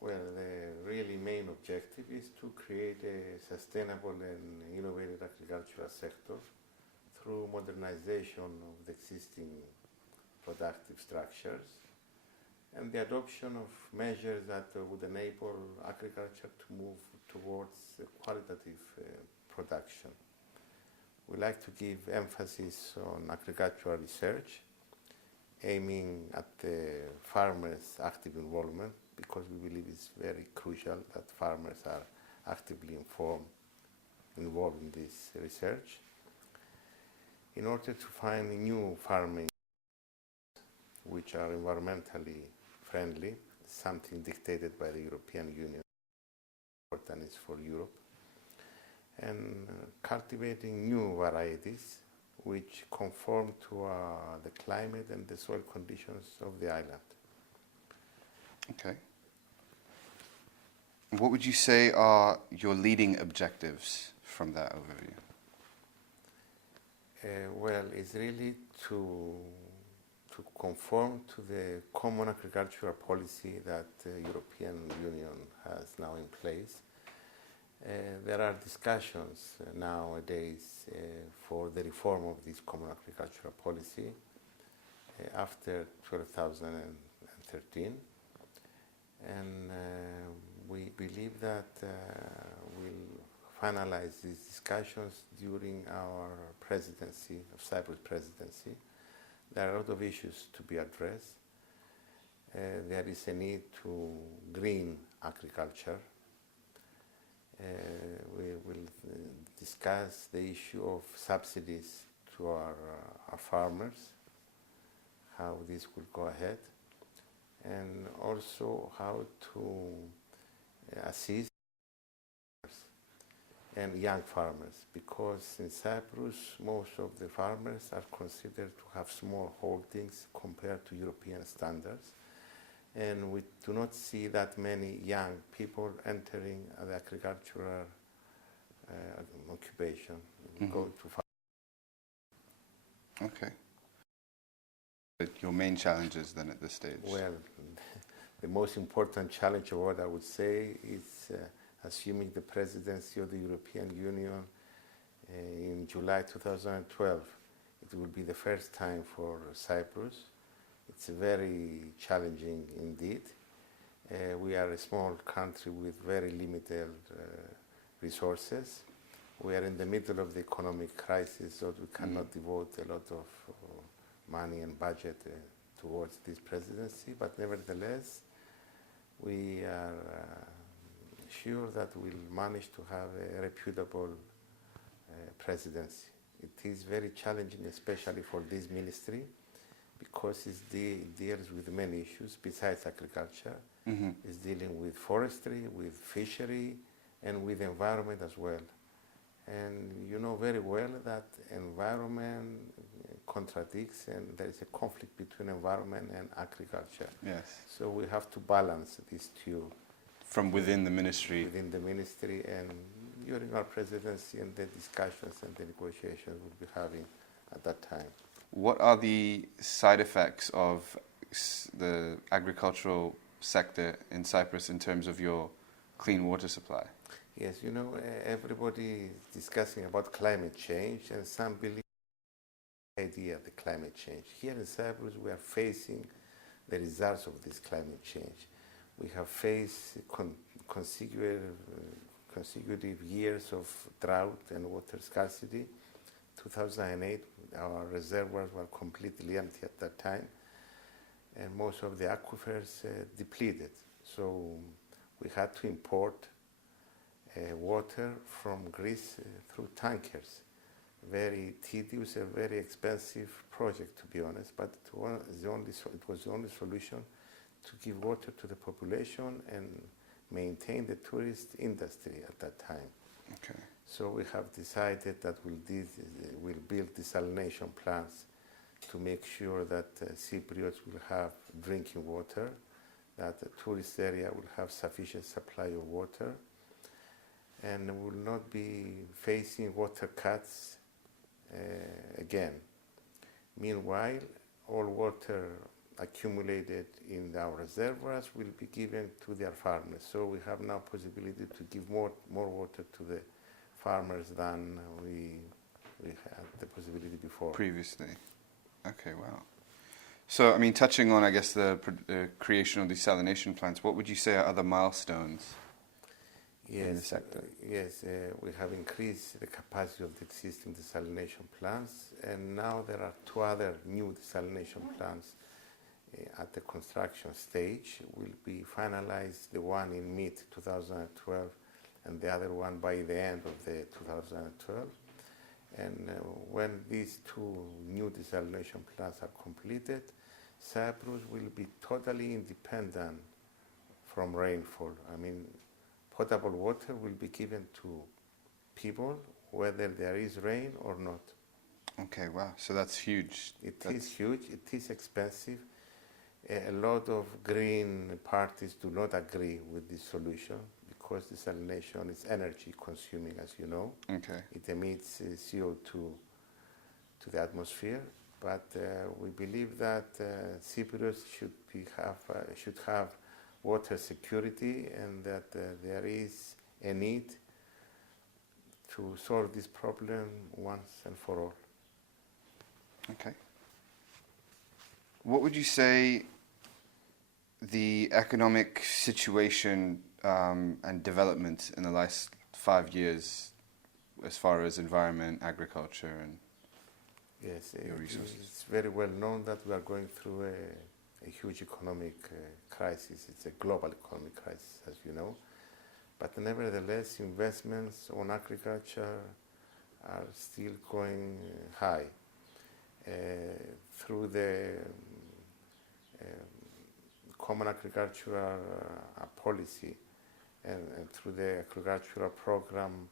Well, the really main objective is to create a sustainable and innovative agricultural sector through modernization of the existing productive structures and the adoption of measures that would enable agriculture to move towards qualitative production. We like to give emphasis on agricultural research, aiming at the farmers' active involvement, because we believe it's very crucial that farmers are actively involved in this research, in order to find new farming which are environmentally friendly, something dictated by the European Union, important is for Europe, and cultivating new varieties which conform to the climate and the soil conditions of the island. Okay. What would you say are your leading objectives from that overview? Well, it's really to conform to the common agricultural policy that the European Union has now in place. There are discussions nowadays for the reform of this common agricultural policy after 2013, and we believe that we'll finalize these discussions during our presidency, of Cyprus presidency. There are a lot of issues to be addressed. There is a need to green agriculture. We will discuss the issue of subsidies to our farmers, how this will go ahead, and also how to assist and young farmers, because in Cyprus most of the farmers are considered to have small holdings compared to European standards, and we do not see that many young people entering the agricultural occupation, going to farm. Okay. Your main challenges then at this stage? Well, the most important challenge of what I would say is assuming the presidency of the European Union in July 2012. It will be the first time for Cyprus. It's very challenging indeed. We are a small country with very limited resources. We are in the middle of the economic crisis, so we cannot devote a lot of money and budget towards this presidency, but nevertheless, we are sure that we'll manage to have a reputable presidency. It is very challenging, especially for this ministry, because it deals with many issues besides agriculture. It's dealing with forestry, with fishery, and with environment as well. And you know very well that environment contradicts, and there is a conflict between environment and agriculture. Yes. So we have to balance these two. From within the ministry? Within the ministry, and during our presidency and the discussions and the negotiations we'll be having at that time. What are the side effects of the agricultural sector in Cyprus in terms of your clean water supply? Yes, you know, everybody is discussing about climate change, and some believe the idea of the climate change. Here in Cyprus, we are facing the results of this climate change. We have faced consecutive years of drought and water scarcity. 2008, our reservoirs were completely empty at that time, and most of the aquifers depleted. So we had to import water from Greece through tankers. Very tedious and very expensive project, to be honest, but it was the only solution to give water to the population and maintain the tourist industry at that time. Okay. So we have decided that we'll build desalination plants to make sure that Cypriots will have drinking water, that the tourist area will have sufficient supply of water, and will not be facing water cuts again. Meanwhile, all water accumulated in our reservoirs will be given to their farmers. So we have now possibility to give more water to the farmers than we had the possibility before. Previously. Okay, wow. So, I mean, touching on, I guess, the creation of desalination plants, what would you say are other milestones in the sector? We have increased the capacity of the existing desalination plants, and now there are 2 other new desalination plants at the construction stage. Will be finalized, the one in mid-2012 and the other one by the end of the 2012. And when these 2 new desalination plants are completed, Cyprus will be totally independent from rainfall. I mean, potable water will be given to people whether there is rain or not. Okay, wow. So that's huge. It is huge. It is expensive. A lot of green parties do not agree with this solution because desalination is energy consuming, as you know. Okay. It emits CO2 to the atmosphere. But we believe that Cyprus should have water security, and that there is a need to solve this problem once and for all. Okay. What would you say the economic situation and development in the last 5 years as far as environment, agriculture, and Yes, resources? it's very well known that we are going through a huge economic crisis. It's a global economic crisis, as you know. But nevertheless, investments on agriculture are still going high. Through the Common Agricultural Policy and through the agricultural program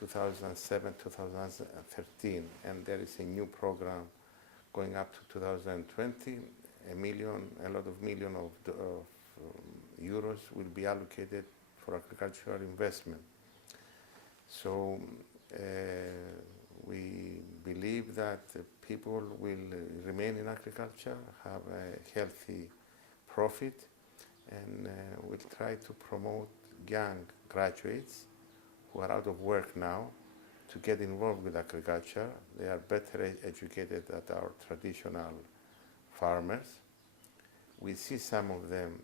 2007-2013, and there is a new program going up to 2020. A lot of million of euros will be allocated for agricultural investment. So we believe that people will remain in agriculture, have a healthy profit, and we'll try to promote young graduates who are out of work now to get involved with agriculture. They are better educated than our traditional farmers. We see some of them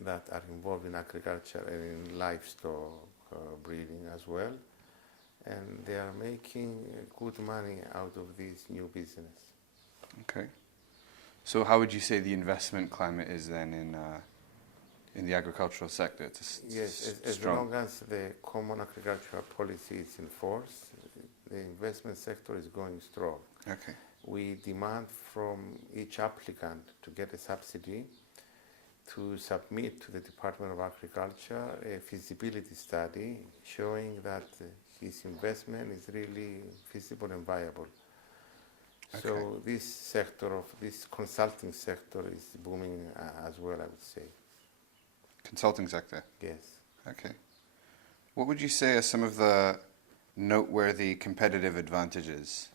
that are involved in agriculture and in livestock breeding as well, and they are making good money out of this new business. Okay. So how would you say the investment climate is then in the agricultural sector? As long as the Common Agricultural Policy is in force, the investment sector is going strong. Okay. We demand from each applicant to get a subsidy to submit to the Department of Agriculture a feasibility study showing that his investment is really feasible and viable. Okay. So this consulting sector is booming as well, I would say. Consulting sector? Yes. Okay. What would you say are some of the noteworthy competitive advantages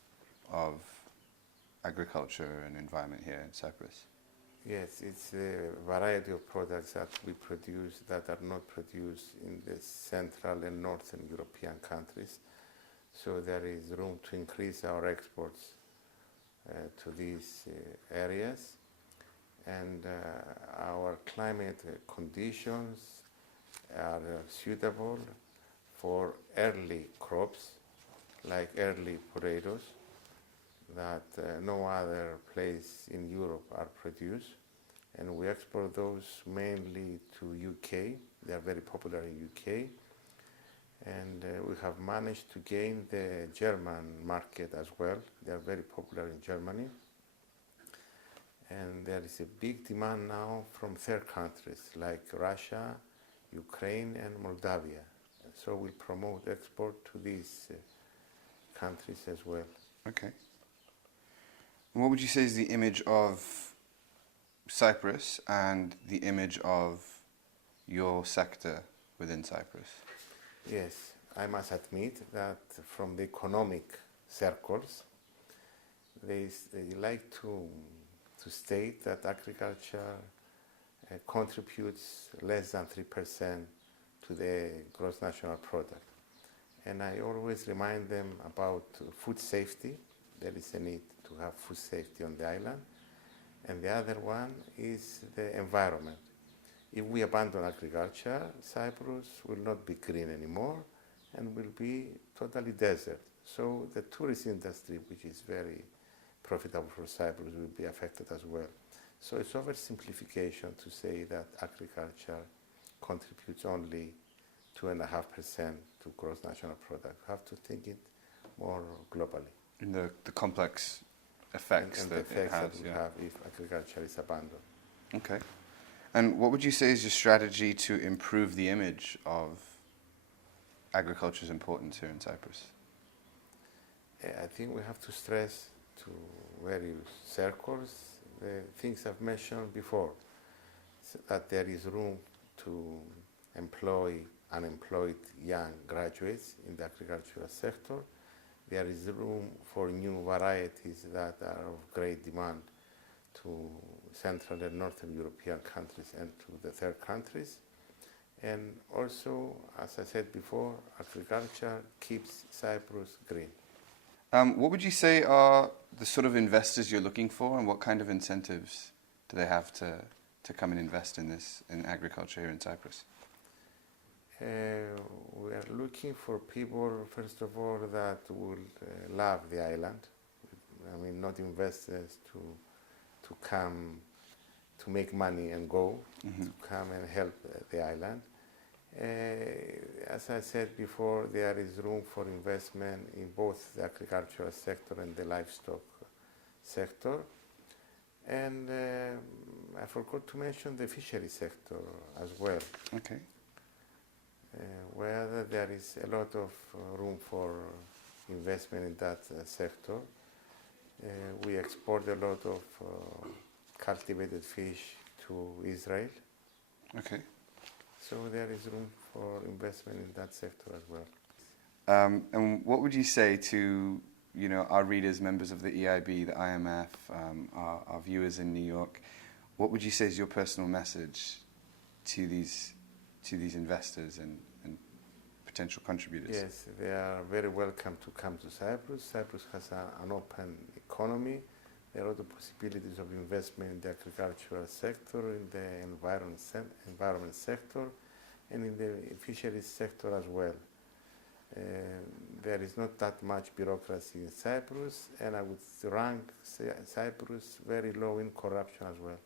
of agriculture and environment here in Cyprus? Yes, it's a variety of products that we produce that are not produced in the Central and Northern European countries. So there is room to increase our exports to these areas. And our climate conditions are suitable for early crops, like early potatoes, that no other place in Europe are produced. And we export those mainly to UK. They are very popular in UK. And we have managed to gain the German market as well. They are very popular in Germany. And there is a big demand now from third countries like Russia, Ukraine, and Moldavia. So we promote export to these countries as well. Okay. And what would you say is the image of Cyprus and the image of your sector within Cyprus? Yes, I must admit that from the economic circles, they like to to state that agriculture contributes less than 3% to the gross national product. And I always remind them about food safety. There is a need to have food safety on the island. And the other one is the environment. If we abandon agriculture, Cyprus will not be green anymore and will be totally desert. So the tourist industry, which is very profitable for Cyprus, will be affected as well. So it's oversimplification to say that agriculture contributes only 2.5% to gross national product. We have to think it more globally. In the complex effects and that the effects it has. that we have if agriculture is abandoned. Okay. And what would you say is your strategy to improve the image of agriculture's importance here in Cyprus? I think we have to stress to various circles the things I've mentioned before, so that there is room to employ unemployed young graduates in the agricultural sector. There is room for new varieties that are of great demand to Central and Northern European countries and to the third countries. And also, as I said before, agriculture keeps Cyprus green. What would you say are the sort of investors you're looking for, and what kind of incentives do they have to come and invest in agriculture here in Cyprus? We are looking for people, first of all, that will love the island. I mean, not investors to come to make money and go, to come and help the island. As I said before, there is room for investment in both the agricultural sector and the livestock sector. And I forgot to mention the fishery sector as well. Okay. Where there is a lot of room for investment in that sector. We export a lot of cultivated fish to Israel. Okay. So there is room for investment in that sector as well. And what would you say to our readers, members of the EIB, the IMF, our viewers in New York? What would you say is your personal message to these investors and potential contributors? Yes, they are very welcome to come to Cyprus. Cyprus has an open economy. There are other possibilities of investment in the agricultural sector, in the environment sector, and in the fisheries sector as well. There is not that much bureaucracy in Cyprus, and I would rank Cyprus very low in corruption as well.